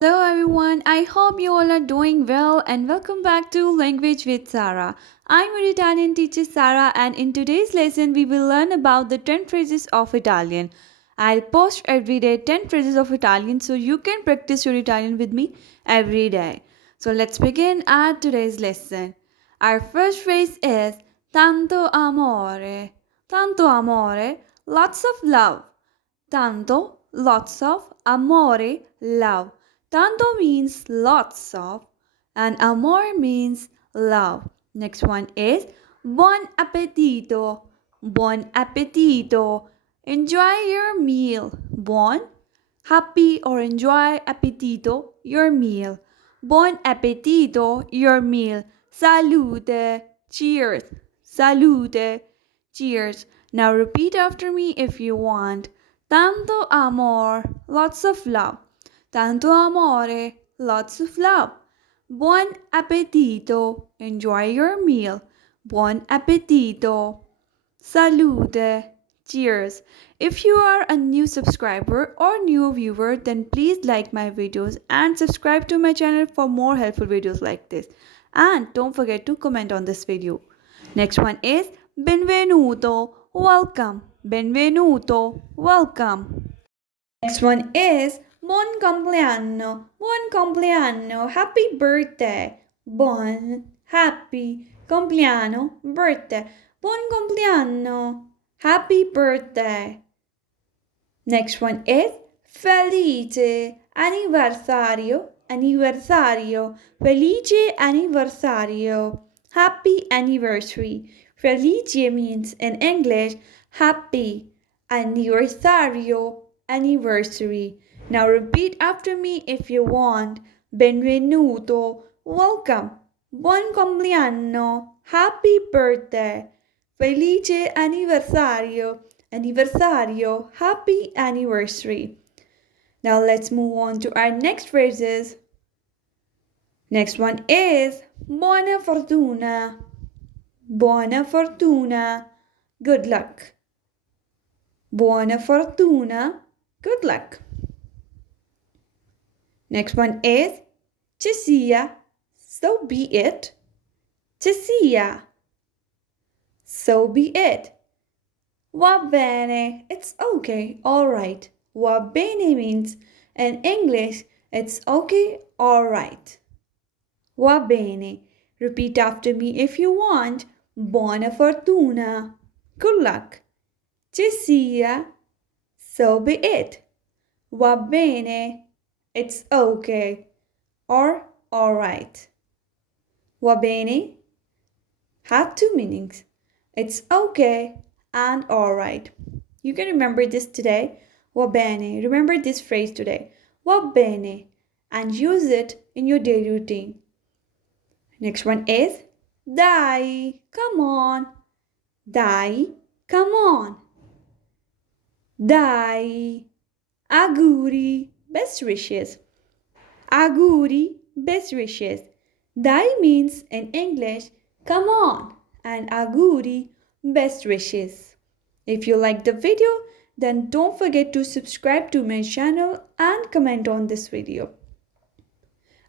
Hello everyone, I hope you all are doing well and welcome back to Language with Sarah. I'm your Italian teacher Sarah and in today's lesson we will learn about the 10 phrases of Italian. I'll post every day 10 phrases of Italian so you can practice your Italian with me every day. So let's begin our today's lesson. Our first phrase is tanto amore. Tanto amore, lots of love. Tanto, lots of, amore, love. Tanto means lots of, and amore means love. Next one is buon appetito. Buon appetito. Enjoy your meal. Buon, happy or enjoy appetito, your meal. Buon appetito, your meal. Salute, cheers. Salute, cheers. Now repeat after me if you want. Tanto amor, lots of love. Tanto amore, lots of love. Buon appetito, enjoy your meal. Buon appetito. Salute. Cheers. If you are a new subscriber or new viewer, then please like my videos and subscribe to my channel for more helpful videos like this. And don't forget to comment on this video. Next one is benvenuto, welcome. Benvenuto, welcome. Next one is buon compleanno. Buon compleanno. Happy birthday. Buon, happy, compleanno, birthday. Buon compleanno. Happy birthday. Next one is felice anniversario. Anniversario. Felice anniversario. Happy anniversary. Felice means in English happy. Anniversario, anniversary. Now repeat after me if you want. Benvenuto, welcome. Buon compleanno, happy birthday. Felice anniversario, anniversario, happy anniversary. Now let's move on to our next phrases. Next one is buona fortuna. Buona fortuna, good luck. Buona fortuna, good luck. Next one is ci sia, so be it. Ci sia, so be it. Va bene, it's okay, alright. Va bene means in English, it's okay, alright. Va bene. Repeat after me if you want. Buona fortuna, good luck. Ci sia, so be it. Va bene, it's okay, or alright. Va bene had two meanings. It's okay and alright. You can remember this today. Va bene. Remember this phrase today. Va bene. And use it in your daily routine. Next one is dai. Come on. Dai. Come on. Dai. Auguri. Best wishes. Auguri. Best wishes. Dai means in English, come on, and auguri, best wishes. If you like the video, then don't forget to subscribe to my channel and comment on this video.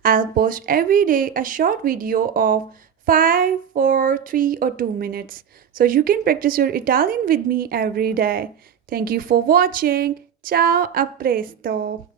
I'll post every day a short video of 5, 4, 3 or 2 minutes so you can practice your Italian with me every day. Thank you for watching. Ciao, a presto.